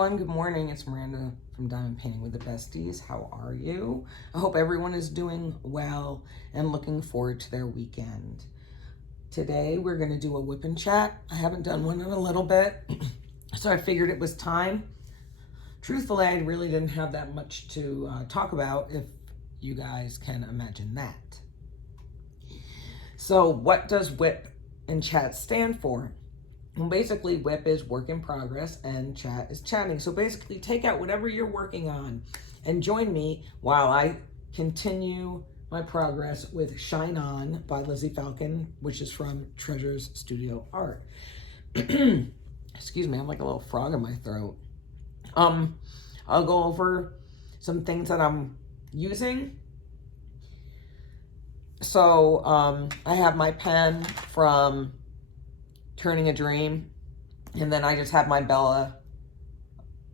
everyone. Good morning. It's Miranda from Diamond Painting with the Besties. How are you? I hope everyone is doing well and looking forward to their weekend. Today we're going to do a whip and chat. I haven't done one in a little bit, so I figured it was time. Truthfully, I really didn't have that much to talk about, if you guys can imagine that. So what does whip and chat stand for? Well, basically, whip is work in progress and chat is chatting. So basically, take out whatever you're working on and join me while I continue my progress with Shine On by Lizzie Falcon, which is from Treasures Studio Art. Excuse me, I'm like a little frog in my throat. I'll go over some things that I'm using. So I have my pen from Turning a Dream, and then I just have my Bella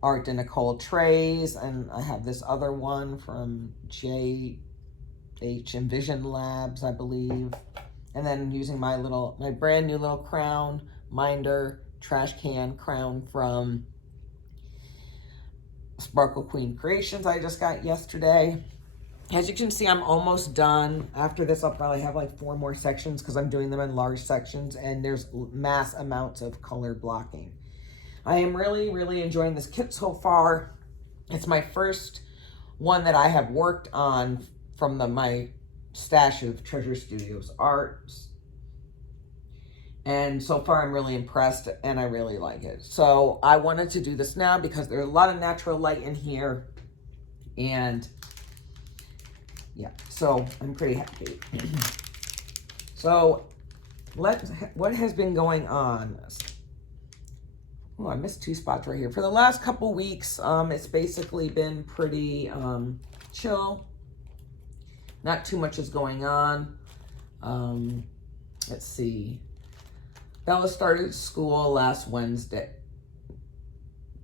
Art de Nicole trays, and I have this other one from JH Envision Labs, I believe, and then using my brand new little crown minder trash can crown from Sparkle Queen Creations I just got yesterday. As you can see, I'm almost done. After this, I'll probably have like 4 more sections because I'm doing them in large sections, and there's mass amounts of color blocking. I am really, really enjoying this kit so far. It's my first one that I have worked on from my stash of Treasure Studios arts. And so far, I'm really impressed, and I really like it. So I wanted to do this now because there's a lot of natural light in here, and yeah, so I'm pretty happy. So what has been going on? Oh, I missed 2 spots right here. For the last couple weeks, it's basically been pretty chill. Not too much is going on. Let's see. Bella started school last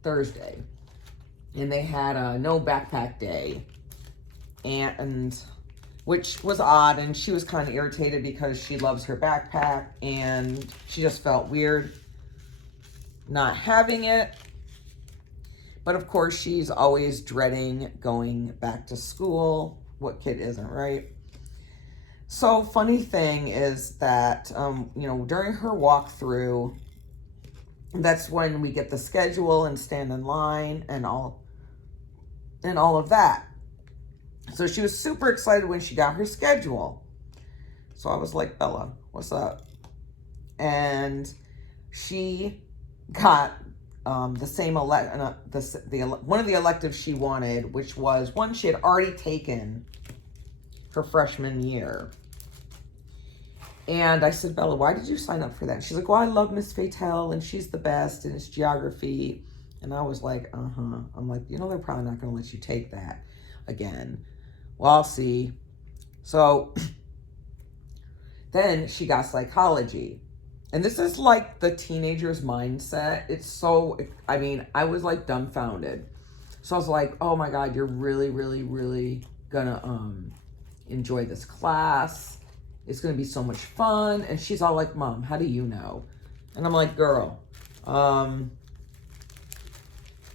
Thursday, and they had a no backpack day. And which was odd, and she was kind of irritated because she loves her backpack and she just felt weird not having it. But of course, she's always dreading going back to school. What kid isn't, right? So funny thing is that during her walkthrough, that's when we get the schedule and stand in line and all of that. So she was super excited when she got her schedule. So I was like, Bella, what's up? And she got the same one of the electives she wanted, which was one she had already taken her freshman year. And I said, Bella, why did you sign up for that? She's like, well, I love Miss Fatel, and she's the best, and it's geography. And I was like, I'm like, they're probably not going to let you take that again. Well, I'll see. So then she got psychology. And this is like the teenager's mindset. It's so, I was like dumbfounded. So I was like, oh my God, you're really, really, really gonna enjoy this class. It's gonna be so much fun. And she's all like, Mom, how do you know? And I'm like, girl,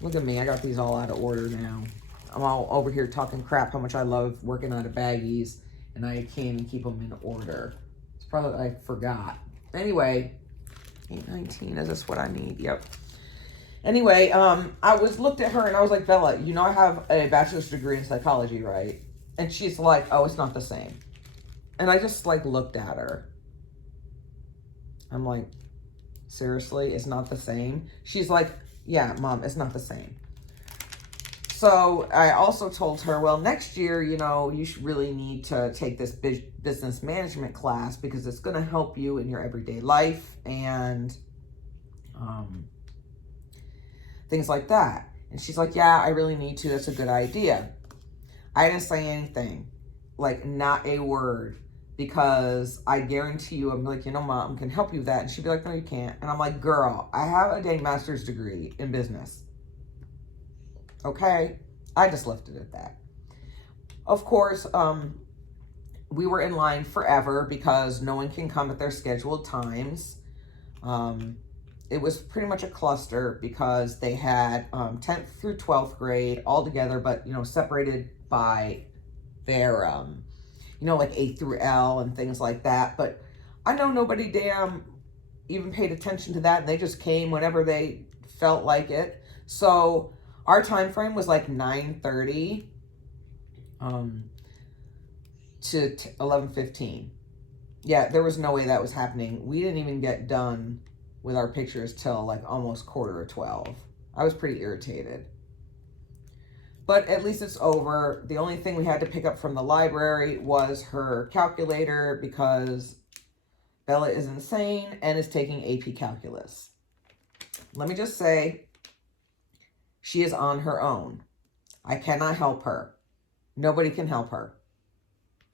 look at me. I got these all out of order now. I'm all over here talking crap how much I love working out of baggies, and I can't even keep them in order. It's probably, I forgot. Anyway, 819, is this what I need? Yep. Anyway, I looked at her and I was like, Bella, I have a bachelor's degree in psychology, right? And she's like, oh, it's not the same. And I just like looked at her. I'm like, seriously, it's not the same? She's like, yeah, Mom, it's not the same. So I also told her, well, next year, you should really need to take this business management class because it's going to help you in your everyday life and things like that. And she's like, yeah, I really need to. That's a good idea. I didn't say anything, like not a word, because I guarantee you, I'm like, Mom can help you with that. And she'd be like, no, you can't. And I'm like, girl, I have a dang master's degree in business. Okay, I just left it at that. Of course, we were in line forever because no one can come at their scheduled times. it was pretty much a cluster because they had 10th through 12th grade all together, but, you know, separated by their, you know, like A through L and things like that. But I know nobody damn even paid attention to that, and they just came whenever they felt like it. So our time frame was like 9:30 to 11:15. Yeah, there was no way that was happening. We didn't even get done with our pictures till like almost 11:45. I was pretty irritated. But at least it's over. The only thing we had to pick up from the library was her calculator because Bella is insane and is taking AP Calculus. Let me just say, she is on her own. I cannot help her. Nobody can help her.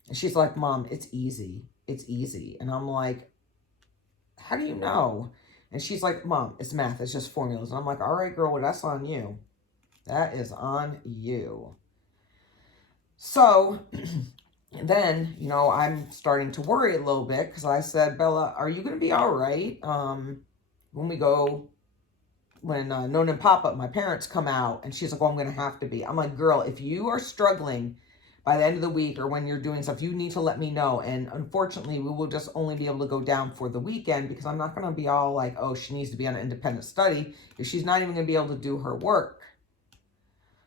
And she's like, Mom, it's easy. It's easy. And I'm like, how do you know? And she's like, Mom, it's math. It's just formulas. And I'm like, all right, girl, well, that's on you. That is on you. So then, you know, I'm starting to worry a little bit because I said, Bella, are you going to be all right when we go, when Nona and Papa, my parents, come out? And she's like, well, I'm going to have to be. I'm like, girl, if you are struggling by the end of the week or when you're doing stuff, you need to let me know. And unfortunately, we will just only be able to go down for the weekend because I'm not going to be all like, oh, she needs to be on an independent study if she's not even going to be able to do her work.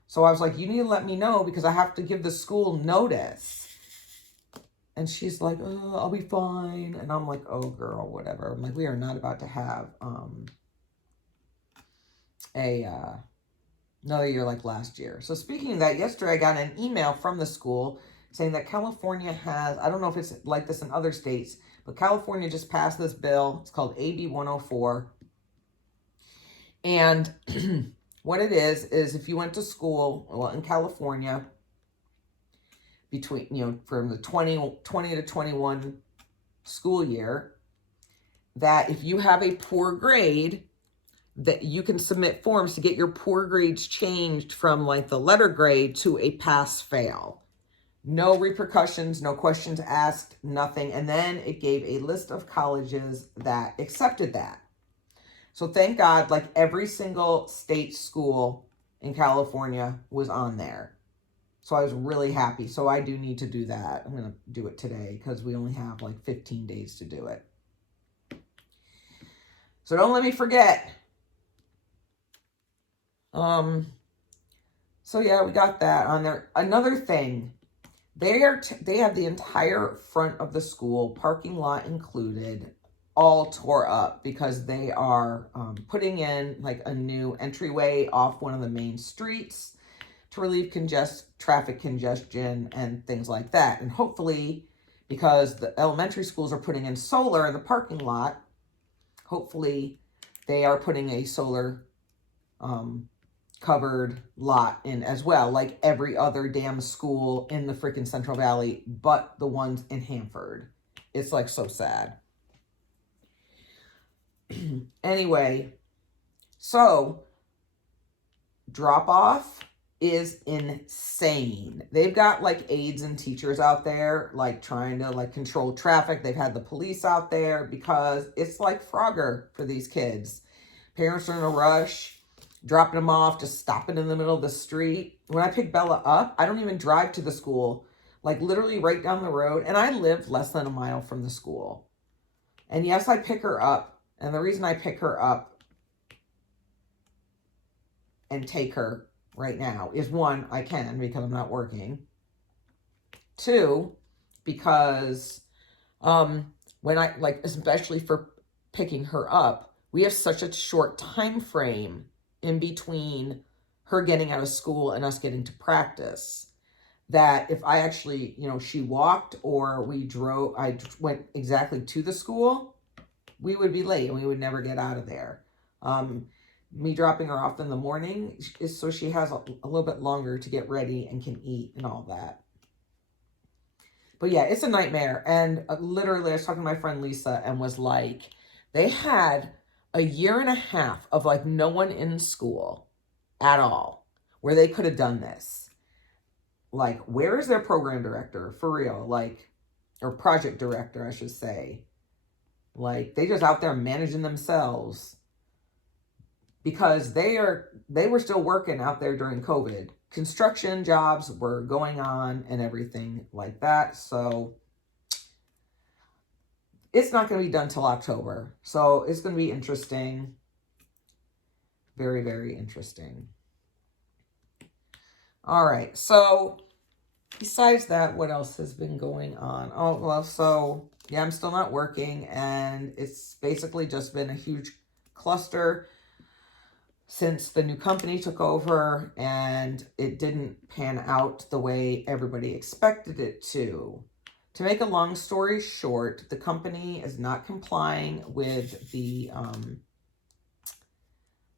So I was like, you need to let me know because I have to give the school notice. And she's like, oh, I'll be fine. And I'm like, oh, girl, whatever. I'm like, we are not about to have another year like last year. So speaking of that, yesterday I got an email from the school saying that California has, I don't know if it's like this in other states, but California just passed this bill. It's called AB 104. And what it is if you went to school, well, in California, between, you know, from the 20 to 21 school year, that if you have a poor grade, that you can submit forms to get your poor grades changed from like the letter grade to a pass-fail. No repercussions, no questions asked, nothing. And then it gave a list of colleges that accepted that. So thank God, like every single state school in California was on there. So I was really happy. So I do need to do that. I'm going to do it today because we only have like 15 days to do it. So don't let me forget. So yeah, we got that on there. Another thing, they have the entire front of the school, parking lot included, all tore up because they are putting in like a new entryway off one of the main streets to relieve traffic congestion and things like that. And hopefully, because the elementary schools are putting in solar in the parking lot, hopefully they are putting a solar covered lot in as well, like every other damn school in the freaking Central Valley, but the ones in Hanford. It's like so sad. Anyway, so drop off is insane. They've got like aides and teachers out there like trying to like control traffic. They've had the police out there because it's like Frogger for these kids. Parents are in a rush, dropping them off, just stopping in the middle of the street. When I pick Bella up, I don't even drive to the school, like literally right down the road. And I live less than a mile from the school. And yes, I pick her up. And the reason I pick her up and take her right now is, one, I can because I'm not working. Two, because when I, like, especially for picking her up, we have such a short time frame in between her getting out of school and us getting to practice that if I actually, you know, she walked or I went exactly to the school, we would be late and we would never get out of there. Me dropping her off in the morning is so she has a little bit longer to get ready and can eat and all that. But yeah, it's a nightmare. And literally, I was talking to my friend Lisa and was like, they had a year and a half of like no one in school at all where they could have done this. Like, where is their program director for real? Like, or project director, I should say. Like, they just out there managing themselves. because they were still working out there during COVID. Construction jobs were going on and everything like that. So it's not going to be done till October. So it's going to be interesting. Very, very interesting. All right. So besides that, what else has been going on? Oh, well, so yeah, I'm still not working, and it's basically just been a huge cluster since the new company took over, and it didn't pan out the way everybody expected it to. To make a long story short, the company is not complying with the,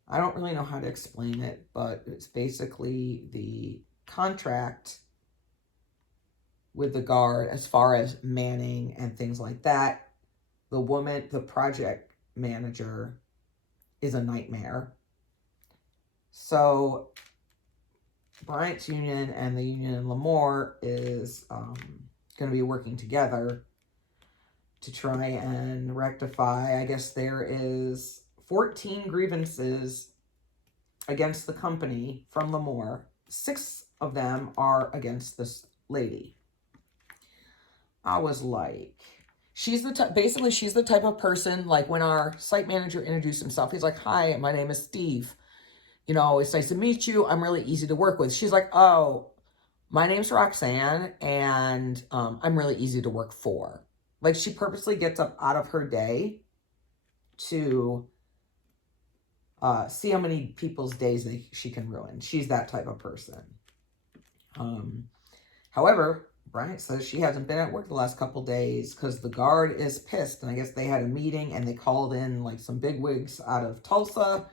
I don't really know how to explain it, but it's basically the contract with the guard as far as manning and things like that. The project manager, is a nightmare. So Bryant's union and the union in Lemoore is going to be working together to try and rectify. I guess there is 14 grievances against the company from Lemoore. 6 of them are against this lady. I was like, she's the type of person, like when our site manager introduced himself, he's like, "Hi, my name is Steve. You know, it's nice to meet you. I'm really easy to work with." She's like, "Oh, my name's Roxanne, and I'm really easy to work for." Like, she purposely gets up out of her day to see how many people's days she can ruin. She's that type of person. However, Bryant says she hasn't been at work the last couple days because the guard is pissed. And I guess they had a meeting and they called in like some bigwigs out of Tulsa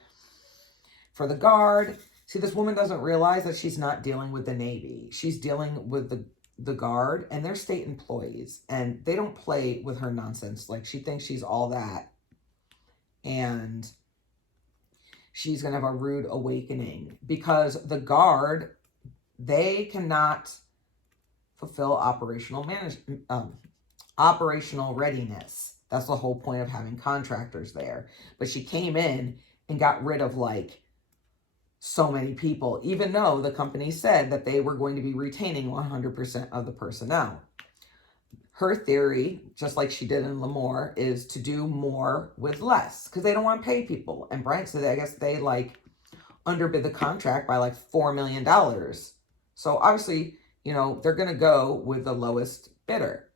for the guard. See, this woman doesn't realize that she's not dealing with the Navy. She's dealing with the guard, and they're state employees, and they don't play with her nonsense. Like, she thinks she's all that, and she's going to have a rude awakening because the guard, they cannot fulfill operational readiness. That's the whole point of having contractors there. But she came in and got rid of like so many people, even though the company said that they were going to be retaining 100% of the personnel. Her theory, just like she did in Lemoore, is to do more with less because they don't want to pay people. And Bryant said, I guess they like underbid the contract by like $4 million. So obviously, you know, they're going to go with the lowest bidder.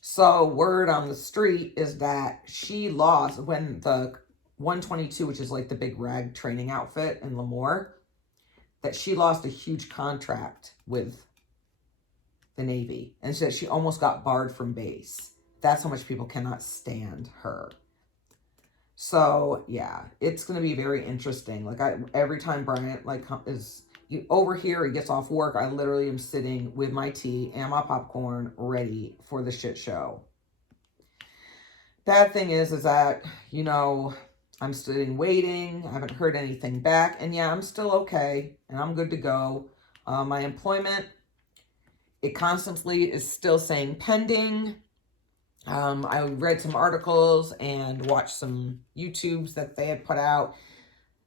So word on the street is that she lost when the 122, which is like the big rag training outfit in Lemoore, that she lost a huge contract with the Navy. And so she almost got barred from base. That's how much people cannot stand her. So yeah, it's going to be very interesting. Like, every time Bryant is over here, he gets off work, I literally am sitting with my tea and my popcorn ready for the shit show. Bad thing is that, you know, I'm sitting waiting. I haven't heard anything back. And yeah, I'm still okay. And I'm good to go. My employment, it constantly is still saying pending. I read some articles and watched some YouTubes that they had put out.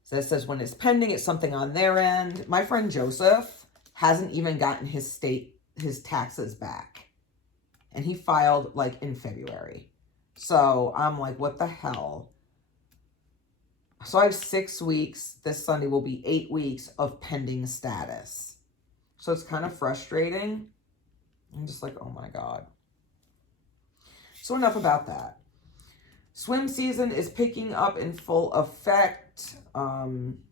So it says when it's pending, it's something on their end. My friend Joseph hasn't even gotten his taxes back. And he filed like in February. So I'm like, what the hell? So I have 6 weeks. This Sunday will be 8 weeks of pending status. So it's kind of frustrating. I'm just like, oh my God. So enough about that. Swim season is picking up in full effect.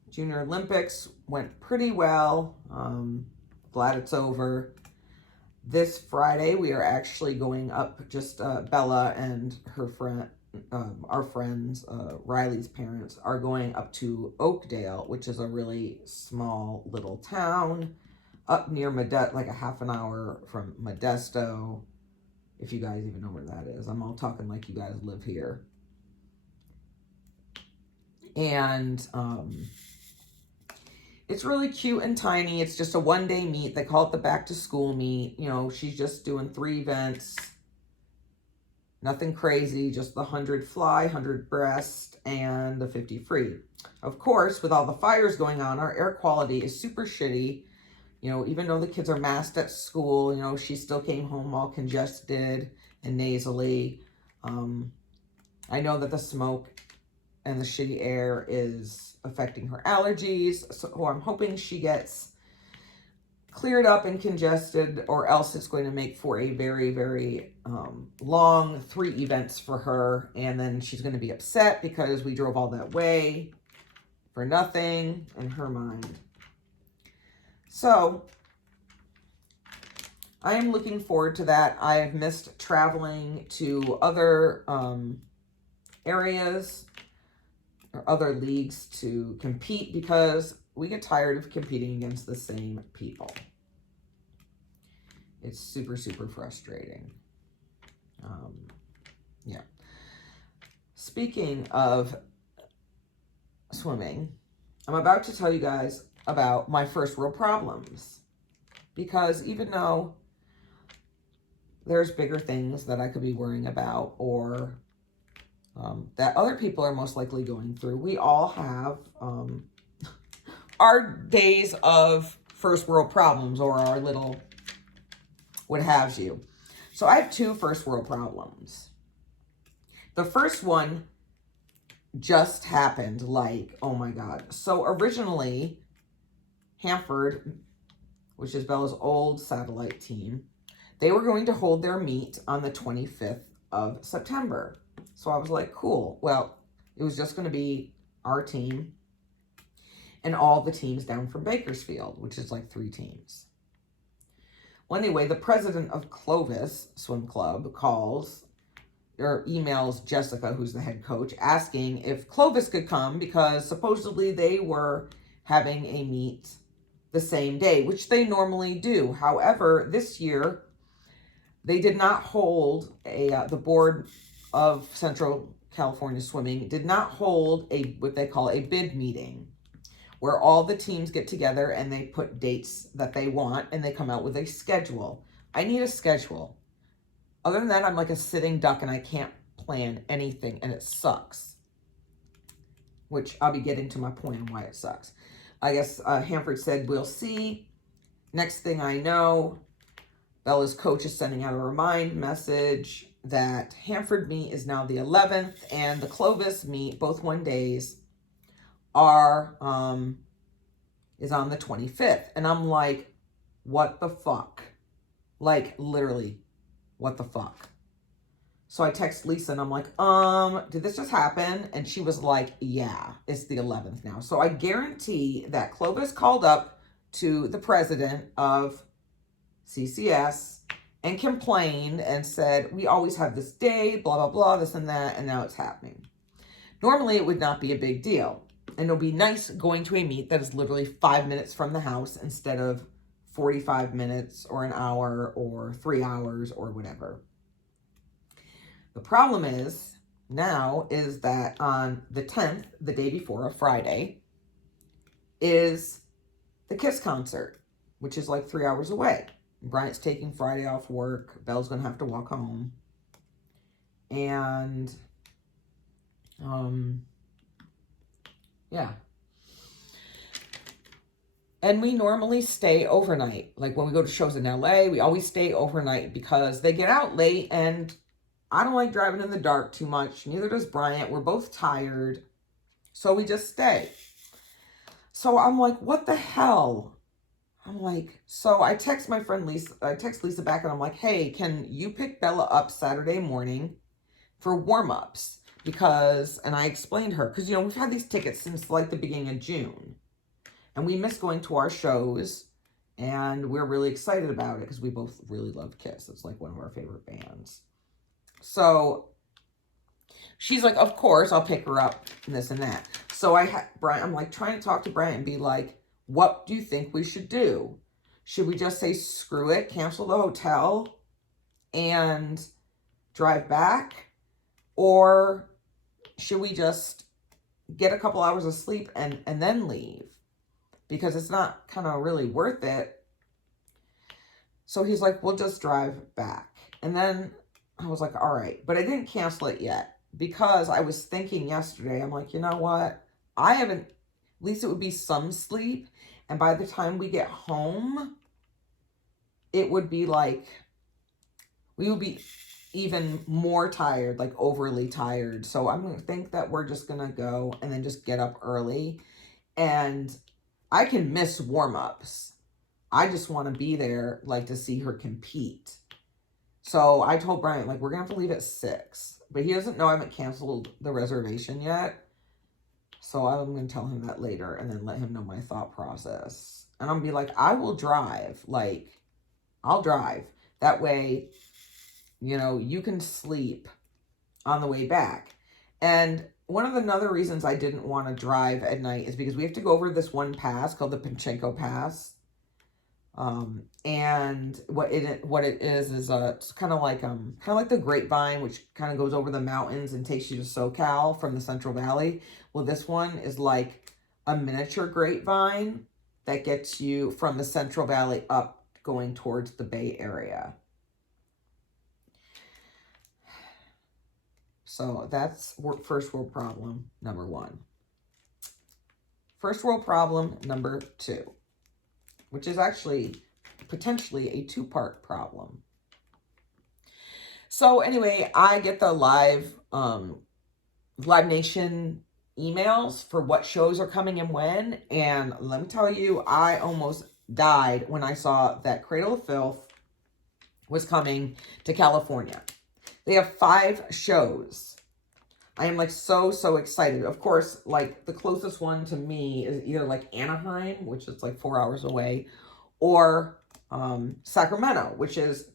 Junior Olympics went pretty well. Glad it's over. This Friday, we are actually going up, just Bella and her friend, our friends, Riley's parents, are going up to Oakdale, which is a really small little town up near like a half an hour from Modesto, if you guys even know where that is. I'm all talking like you guys live here. And it's really cute and tiny. It's just a one-day meet. They call it the back-to-school meet. You know, she's just doing 3 events. Nothing crazy, just the 100 fly, 100 breast, and the 50 free. Of course, with all the fires going on, our air quality is super shitty. You know, even though the kids are masked at school, you know, she still came home all congested and nasally. I know that the smoke and the shitty air is affecting her allergies, so I'm hoping she gets cleared up and congested, or else it's going to make for a very, very long 3 events for her, and then she's going to be upset because we drove all that way for nothing in her mind. So I am looking forward to that. I have missed traveling to other areas or other leagues to compete because we get tired of competing against the same people. It's super, super frustrating. Yeah. Speaking of swimming, I'm about to tell you guys about my first world problems. Because even though there's bigger things that I could be worrying about, or that other people are most likely going through, we all have our days of first world problems, or our little what have you. So I have 2 first world problems. The first one just happened, like, oh my God. So originally, Hanford, which is Bella's old satellite team, they were going to hold their meet on the 25th of September. So I was like, cool. Well, it was just going to be our team and all the teams down from Bakersfield, which is like 3 teams. Well, anyway, the president of Clovis Swim Club calls or emails Jessica, who's the head coach, asking if Clovis could come because supposedly they were having a meet the same day, which they normally do. However, this year, they did not hold the Board of Central California Swimming did not hold what they call a bid meeting, where all the teams get together and they put dates that they want and they come out with a schedule. I need a schedule. Other than that, I'm like a sitting duck and I can't plan anything, and it sucks. Which I'll be getting to my point on why it sucks. I guess Hanford said, we'll see. Next thing I know, Bella's coach is sending out a remind message that Hanford meet is now the 11th and the Clovis meet, both 1 days, are is on the 25th. And I'm like, what the fuck? Like, literally, what the fuck? So I text Lisa and I'm like, did this just happen? And she was like, yeah, it's the 11th now. So I guarantee that Clovis called up to the president of CCS and complained and said, we always have this day, blah, blah, blah, this and that, and now it's happening. Normally, it would not be a big deal. And it'll be nice going to a meet that is literally 5 minutes from the house instead of 45 minutes or an hour or 3 hours or whatever. The problem is now is that on the 10th, the day before, a Friday, is the Kiss concert, which is like 3 hours away. Bryant's taking Friday off work. Belle's going to have to walk home. And, yeah. And we normally stay overnight. Like when we go to shows in LA, we always stay overnight because they get out late and I don't like driving in the dark too much. Neither does Bryant. We're both tired. So we just stay. So I'm like, what the hell? I'm like, so I text my friend Lisa. I text Lisa back and I'm like, hey, can you pick Bella up Saturday morning for warm-ups? Because, and I explained to her, because, you know, we've had these tickets since like the beginning of June. And we miss going to our shows. And we're really excited about it because we both really love Kiss. It's like one of our favorite bands. So she's like, of course, I'll pick her up and this and that. So I'm like trying to talk to Brian and be like, what do you think we should do? Should we just say, screw it, cancel the hotel and drive back? Or should we just get a couple hours of sleep and then leave? Because it's not kind of really worth it. So he's like, we'll just drive back. And then I was like, all right. But I didn't cancel it yet because I was thinking yesterday, I'm like, you know what? I haven't, at least it would be some sleep. And by the time we get home, it would be like, we would be even more tired, like overly tired. So I'm going to think that we're just going to go and then just get up early. And I can miss warm-ups. I just want to be there, like, to see her compete. So I told Brian, like, we're going to have to leave at 6. But he doesn't know I haven't canceled the reservation yet. So I'm going to tell him that later and then let him know my thought process. And I'm going to be like, I will drive. Like, I'll drive. That way, you know, you can sleep on the way back. And one of the other reasons I didn't want to drive at night is because we have to go over this one pass called the Pachinko Pass. And what it is it's kind of like the Grapevine, which kind of goes over the mountains and takes you to SoCal from the Central Valley. Well, this one is like a miniature Grapevine that gets you from the Central Valley up going towards the Bay Area. So that's first world problem number 1. First world problem number 2, which is actually potentially a 2-part problem. So anyway, I get the Live Nation emails for what shows are coming and when. And let me tell you, I almost died when I saw that Cradle of Filth was coming to California. They have 5 shows. I am like so excited. Of course, like the closest one to me is either like Anaheim, which is like 4 hours away, or Sacramento, which is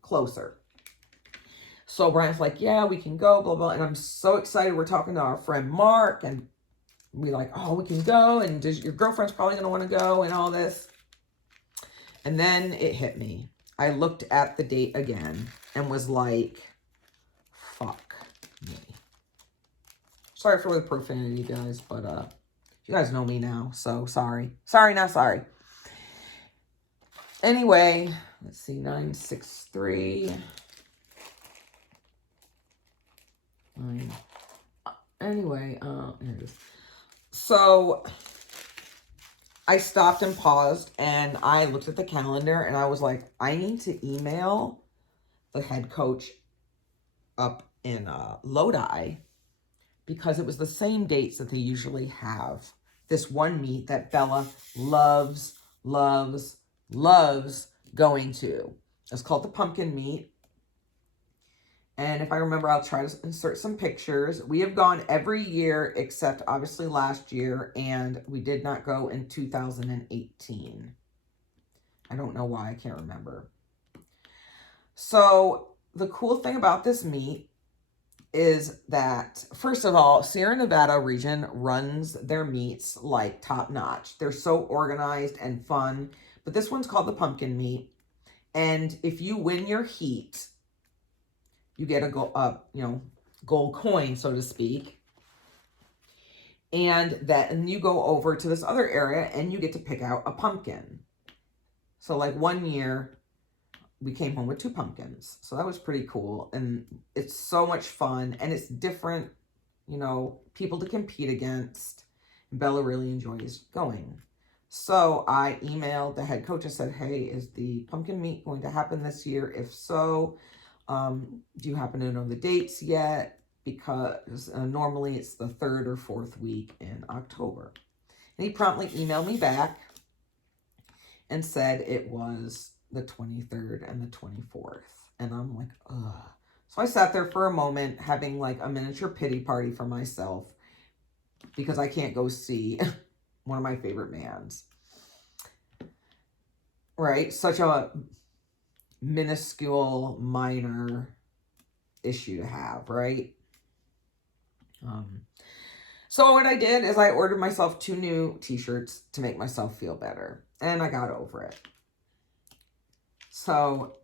closer. So Brian's like, yeah, we can go, blah, blah. And I'm so excited. We're talking to our friend Mark, and we're like, oh, we can go. And your girlfriend's probably going to want to go and all this. And then it hit me. I looked at the date again and was like, fuck me. Sorry for the profanity, guys, but you guys know me now, so sorry. Sorry, not sorry. Anyway, let's see, 963. Anyway, here it is. So I stopped and paused, and I looked at the calendar, and I was like, I need to email the head coach up in Lodi, because it was the same dates that they usually have. This one meet that Bella loves going to. It's called the Pumpkin Meet. And if I remember, I'll try to insert some pictures. We have gone every year except obviously last year, and we did not go in 2018. I don't know why, I can't remember. So the cool thing about this meet is that, first of all, Sierra Nevada region runs their meets like top notch. They're so organized and fun. But this one's called the Pumpkin Meet. And if you win your heat, you get a gold coin, so to speak. And then you go over to this other area and you get to pick out a pumpkin. So like one year, we came home with 2 pumpkins. So that was pretty cool. And it's so much fun. And it's different, people to compete against. Bella really enjoys going. So I emailed the head coach and said, hey, is the pumpkin meet going to happen this year? If so, do you happen to know the dates yet? Because normally it's the 3rd or 4th week in October. And he promptly emailed me back and said it was the 23rd and the 24th. And I'm like, ugh. So I sat there for a moment having like a miniature pity party for myself because I can't go see one of my favorite bands. Right? Such a minuscule, minor issue to have, right? So what I did is I ordered myself 2 new t-shirts to make myself feel better. And I got over it. So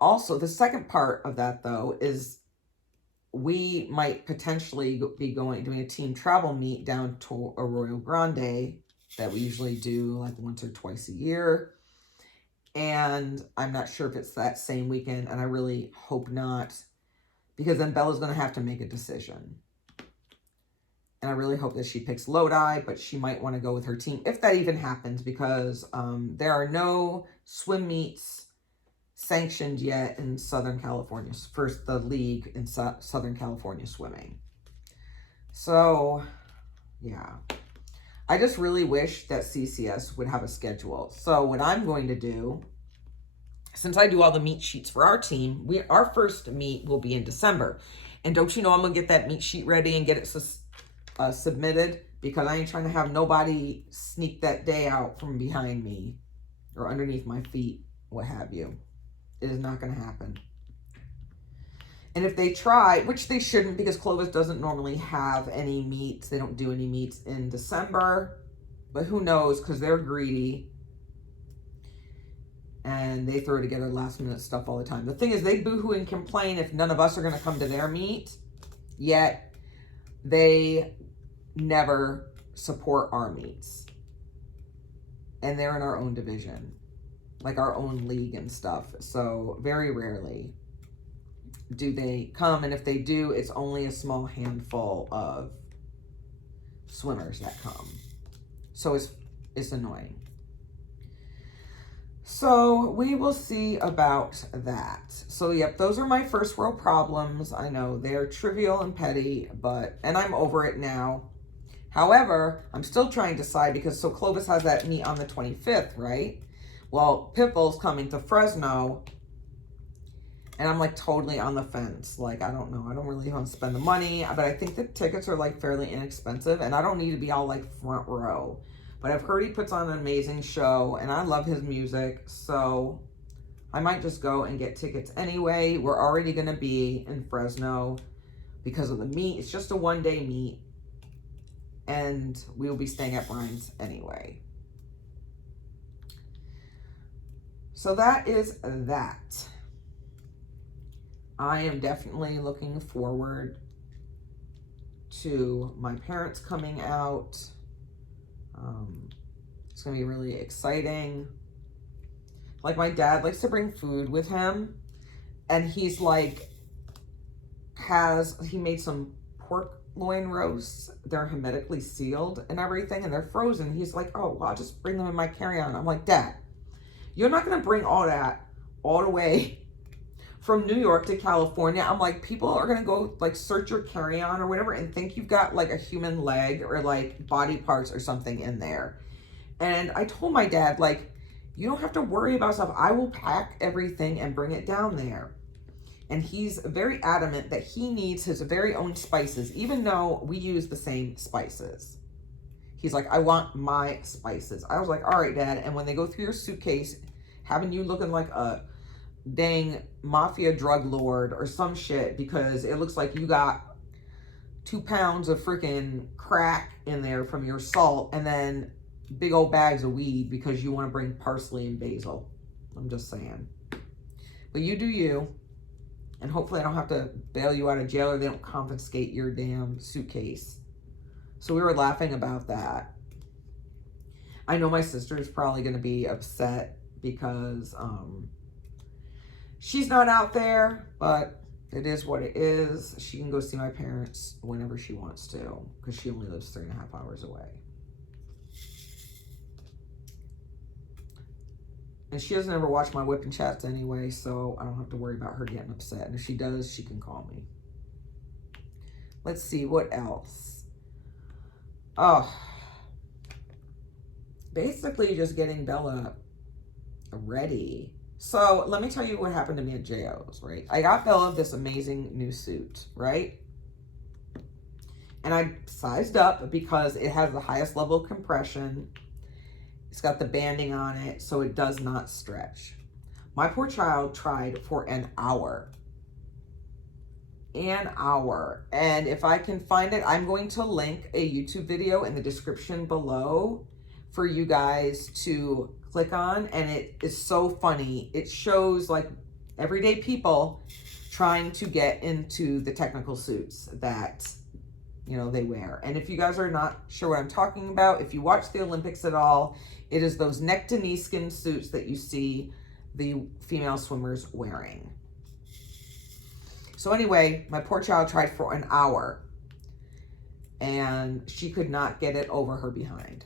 also the second part of that though is we might potentially be doing a team travel meet down to Arroyo Grande that we usually do like once or twice a year. And I'm not sure if it's that same weekend, and I really hope not, because then Bella's going to have to make a decision. And I really hope that she picks Lodi, but she might want to go with her team, if that even happens, because there are no swim meets sanctioned yet in Southern California, first the league in Southern California swimming. So, yeah. I just really wish that CCS would have a schedule. So what I'm going to do, since I do all the meet sheets for our team, our first meet will be in December. And don't you know I'm going to get that meet sheet ready and get it submitted, because I ain't trying to have nobody sneak that day out from behind me or underneath my feet, what have you. It is not going to happen. And if they try, which they shouldn't, because Clovis doesn't normally have any meets. They don't do any meets in December. But who knows, because they're greedy. And they throw together last minute stuff all the time. The thing is, they boohoo and complain if none of us are going to come to their meet. Yet, they never support our meets. And they're in our own division. Like our own league and stuff. So, very rarely do they come, and if they do, it's only a small handful of swimmers that come. So it's annoying. So we will see about that. So yep, those are my first world problems. I know they're trivial and petty, and I'm over it now. However, I'm still trying to decide, because so Clovis has that meet on the 25th, right? Well, Pitbull's coming to Fresno. And I'm like totally on the fence. Like, I don't know. I don't really want to spend the money. But I think the tickets are like fairly inexpensive. And I don't need to be all like front row. But I've heard he puts on an amazing show. And I love his music. So I might just go and get tickets anyway. We're already going to be in Fresno because of the meet. It's just a one-day meet. And we will be staying at Brian's anyway. So that is that. I am definitely looking forward to my parents coming out. It's going to be really exciting. Like, my dad likes to bring food with him. And he's like, he made some pork loin roasts. They're hermetically sealed and everything, and they're frozen. He's like, oh, well, I'll just bring them in my carry-on. I'm like, Dad, you're not going to bring all that all the way from New York to California. I'm like, people are going to go like search your carry-on or whatever and think you've got like a human leg or like body parts or something in there. And I told my dad, like, you don't have to worry about stuff. I will pack everything and bring it down there. And he's very adamant that he needs his very own spices, even though we use the same spices. He's like, I want my spices. I was like, all right, Dad. And when they go through your suitcase, having you looking like a dang mafia drug lord or some shit, because it looks like you got 2 pounds of freaking crack in there from your salt, and then big old bags of weed because you want to bring parsley and basil. I'm just saying. But you do you. And hopefully I don't have to bail you out of jail, or they don't confiscate your damn suitcase. So we were laughing about that. I know my sister's probably going to be upset because she's not out there, but it is what it is. She can go see my parents whenever she wants to, because she only lives 3.5 hours away. And she doesn't ever watch my whipping chats anyway, so I don't have to worry about her getting upset. And if she does, she can call me. Let's see, what else? Oh, basically just getting Bella ready. So let me tell you what happened to me at JO's, right? I got Bella this amazing new suit, right? And I sized up because it has the highest level of compression. It's got the banding on it, so it does not stretch. My poor child tried for an hour. An hour. And if I can find it, I'm going to link a YouTube video in the description below for you guys to click on. And it is so funny. It shows like everyday people trying to get into the technical suits that, you know, they wear. And if you guys are not sure what I'm talking about, if you watch the Olympics at all, it is those neck to knee skin suits that you see the female swimmers wearing. So anyway, my poor child tried for an hour and she could not get it over her behind.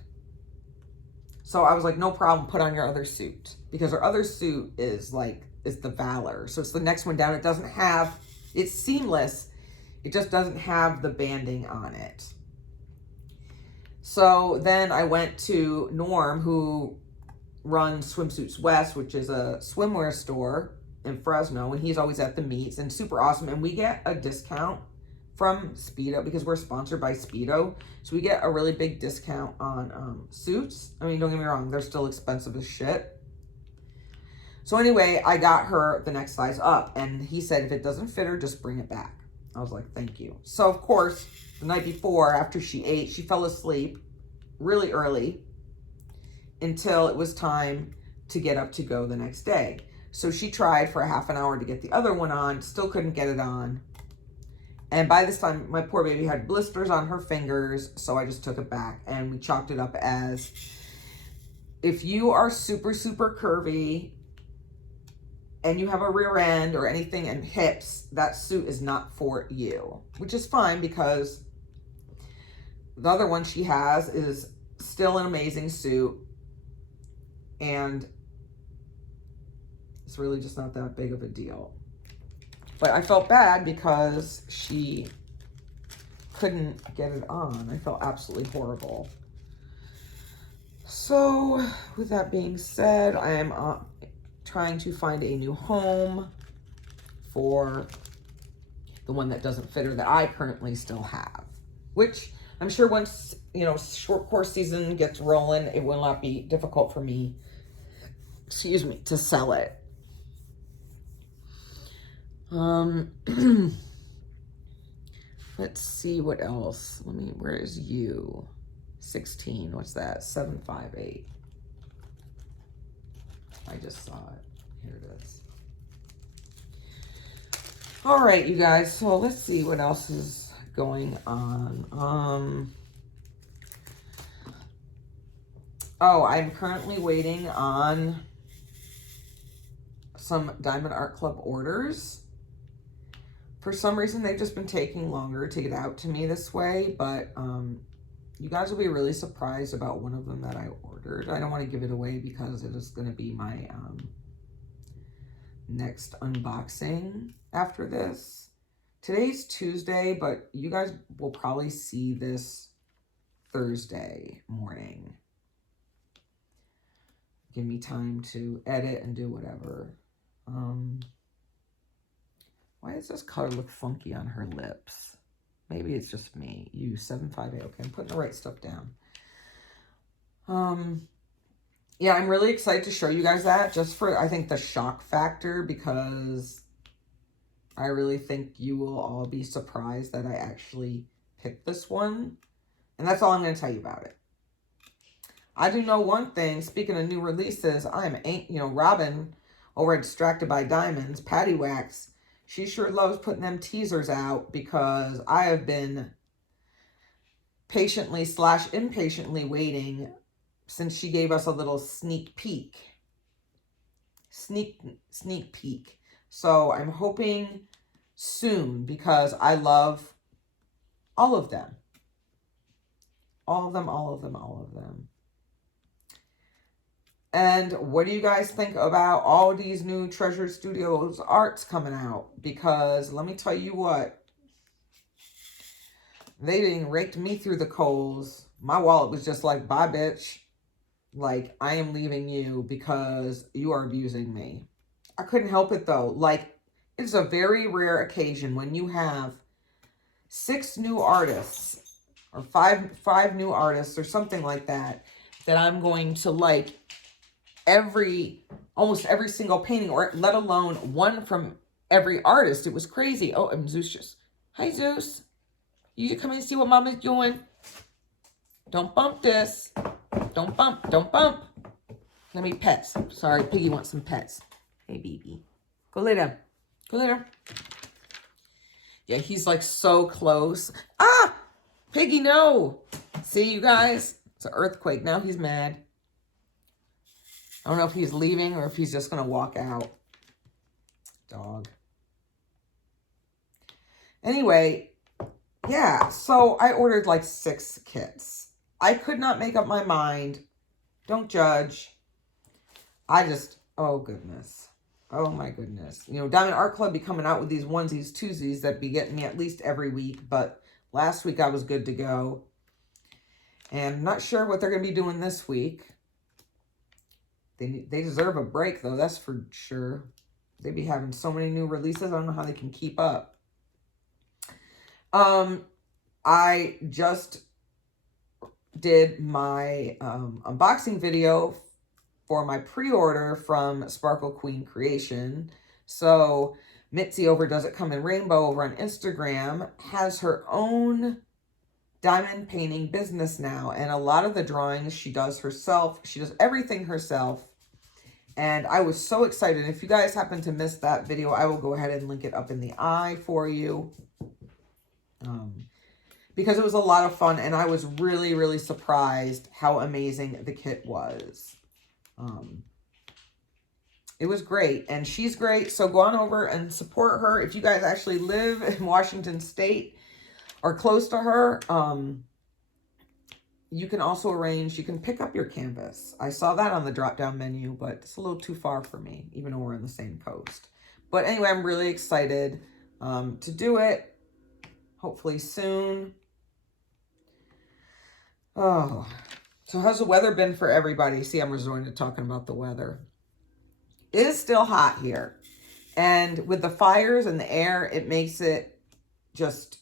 So I was like, no problem, put on your other suit. Because her other suit is the Valor. So it's the next one down. It doesn't have, it's seamless. It just doesn't have the banding on it. So then I went to Norm, who runs Swimsuits West, which is a swimwear store in Fresno, and he's always at the meets and super awesome. And we get a discount from Speedo because we're sponsored by Speedo. So we get a really big discount on suits. I mean, don't get me wrong, they're still expensive as shit. So anyway, I got her the next size up, and he said, if it doesn't fit her, just bring it back. I was like, thank you. So of course, the night before, after she ate, she fell asleep really early until it was time to get up to go the next day. So she tried for a half an hour to get the other one on, still couldn't get it on. And by this time, my poor baby had blisters on her fingers, so I just took it back and we chalked it up as, if you are super, super curvy and you have a rear end or anything and hips, that suit is not for you. Which is fine because the other one she has is still an amazing suit. And it's really just not that big of a deal. But I felt bad because she couldn't get it on. I felt absolutely horrible. So with that being said, I am trying to find a new home for the one that doesn't fit her that I currently still have. Which I'm sure once, you know, short course season gets rolling, it will not be difficult for me, excuse me, to sell it. Let's see what else. Where is you? 16, what's that? 758. I just saw it. Here it is. All right, you guys. So let's see what else is going on. Oh, I'm currently waiting on some Diamond Art Club orders. For some reason, they've just been taking longer to get out to me this way, but you guys will be really surprised about one of them that I ordered. I don't want to give it away because it is going to be my next unboxing after this. Today's Tuesday, but you guys will probably see this Thursday morning. Give me time to edit and do whatever. Why does this color look funky on her lips? Maybe it's just me. You 758. Okay, I'm putting the right stuff down. Yeah, I'm really excited to show you guys that just for, I think, the shock factor, because I really think you will all be surprised that I actually picked this one. And that's all I'm going to tell you about it. I do know one thing. Speaking of new releases, Robin over at Distracted by Diamonds, Patty Wax, she sure loves putting them teasers out because I have been patiently / impatiently waiting since she gave us a little sneak peek. Sneak peek. So I'm hoping soon because I love all of them. All of them. And what do you guys think about all these new Treasure Studios arts coming out? Because let me tell you what, they didn't raked me through the coals. My wallet was just like, bye, bitch. Like, I am leaving you because you are abusing me. I couldn't help it, though. Like, it's a very rare occasion when you have 6 new artists or five new artists or something like that, that I'm going to like almost every single painting, or let alone one from every artist. It was crazy. Oh, and Zeus just, hi Zeus. You come and see what Mama's doing. Don't bump this. Don't bump. Let me pets. Sorry, Piggy wants some pets. Hey, baby. Go lay down. Yeah, he's like so close. Ah! Piggy, no! See, you guys? It's an earthquake. Now he's mad. I don't know if he's leaving or if he's just going to walk out. Dog. Anyway, yeah, so I ordered like 6 kits. I could not make up my mind. Don't judge. I just, oh goodness. Oh my goodness. You know, Diamond Art Club be coming out with these onesies, twosies that be getting me at least every week. But last week I was good to go. And I'm not sure what they're going to be doing this week. They deserve a break though, that's for sure. They be having so many new releases. I don't know how they can keep up. I just did my unboxing video for my pre-order from Sparkle Queen Creation. So Mitzi over Does It Come in Rainbow over on Instagram has her own diamond painting business now. And a lot of the drawings she does herself. She does everything herself. And I was so excited. If you guys happen to miss that video, I will go ahead and link it up in the eye for you. Because it was a lot of fun. And I was really, really surprised how amazing the kit was. It was great. And she's great. So go on over and support her. If you guys actually live in Washington State or close to her, you can also arrange, you can pick up your canvas. I saw that on the drop-down menu, but it's a little too far for me, even though we're on the same coast. But anyway, I'm really excited to do it. Hopefully soon. Oh, so how's the weather been for everybody? See, I'm resorting to talking about the weather. It is still hot here. And with the fires and the air, it makes it just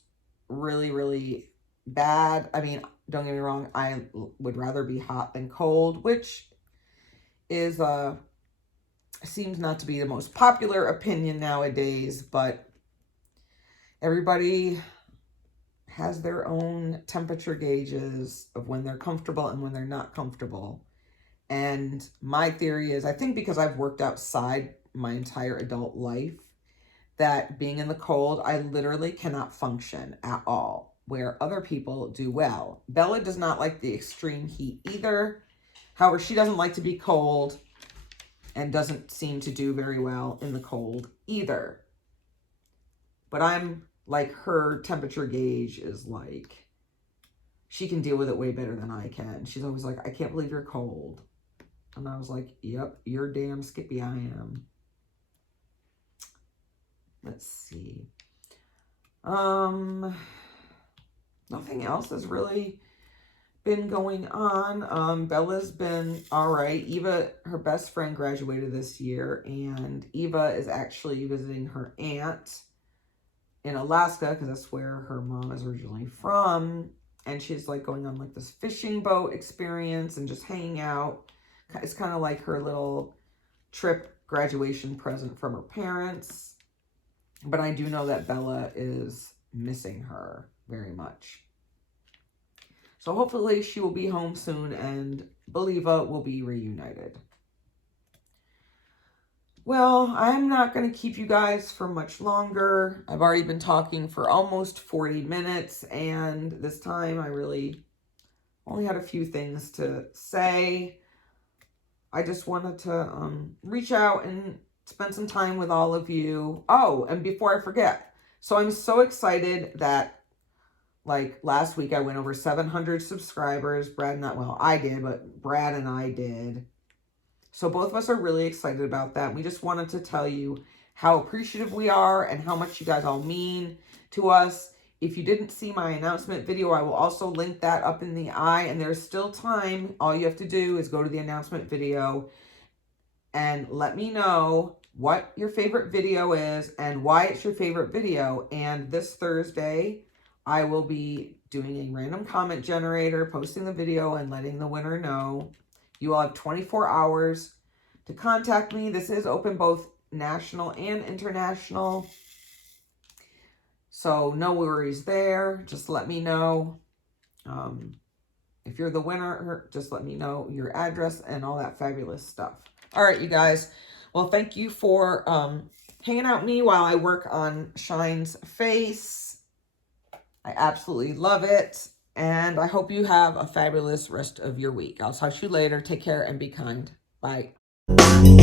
really, really bad. I mean, don't get me wrong, I would rather be hot than cold, which is seems not to be the most popular opinion nowadays, but everybody has their own temperature gauges of when they're comfortable and when they're not comfortable. And my theory is, I think because I've worked outside my entire adult life, that being in the cold, I literally cannot function at all, where other people do well. Bella does not like the extreme heat either. However, she doesn't like to be cold and doesn't seem to do very well in the cold either. But I'm like, her temperature gauge is like, she can deal with it way better than I can. She's always like, I can't believe you're cold. And I was like, yep, you're damn skippy I am. Let's see. Nothing else has really been going on. Bella's been all right. Eva, her best friend, graduated this year, and Eva is actually visiting her aunt in Alaska, because that's where her mom is originally from. And she's like going on like this fishing boat experience and just hanging out. It's kind of like her little trip graduation present from her parents. But I do know that Bella is missing her very much. So hopefully she will be home soon and Believa will be reunited. Well, I'm not going to keep you guys for much longer. I've already been talking for almost 40 minutes, and this time I really only had a few things to say. I just wanted to reach out and spend some time with all of you. Oh, and before I forget, so I'm so excited that, like, last week I went over 700 subscribers. I did, but Brad and I did. So both of us are really excited about that. We just wanted to tell you how appreciative we are and how much you guys all mean to us. If you didn't see my announcement video, I will also link that up in the eye. And there's still time. All you have to do is go to the announcement video and let me know what your favorite video is and why it's your favorite video. And this Thursday, I will be doing a random comment generator, posting the video and letting the winner know. You all have 24 hours to contact me. This is open both national and international. So no worries there. Just let me know. If you're the winner, just let me know your address and all that fabulous stuff. All right, you guys. Well, thank you for hanging out with me while I work on Shine's face. I absolutely love it. And I hope you have a fabulous rest of your week. I'll talk to you later. Take care and be kind. Bye. Bye.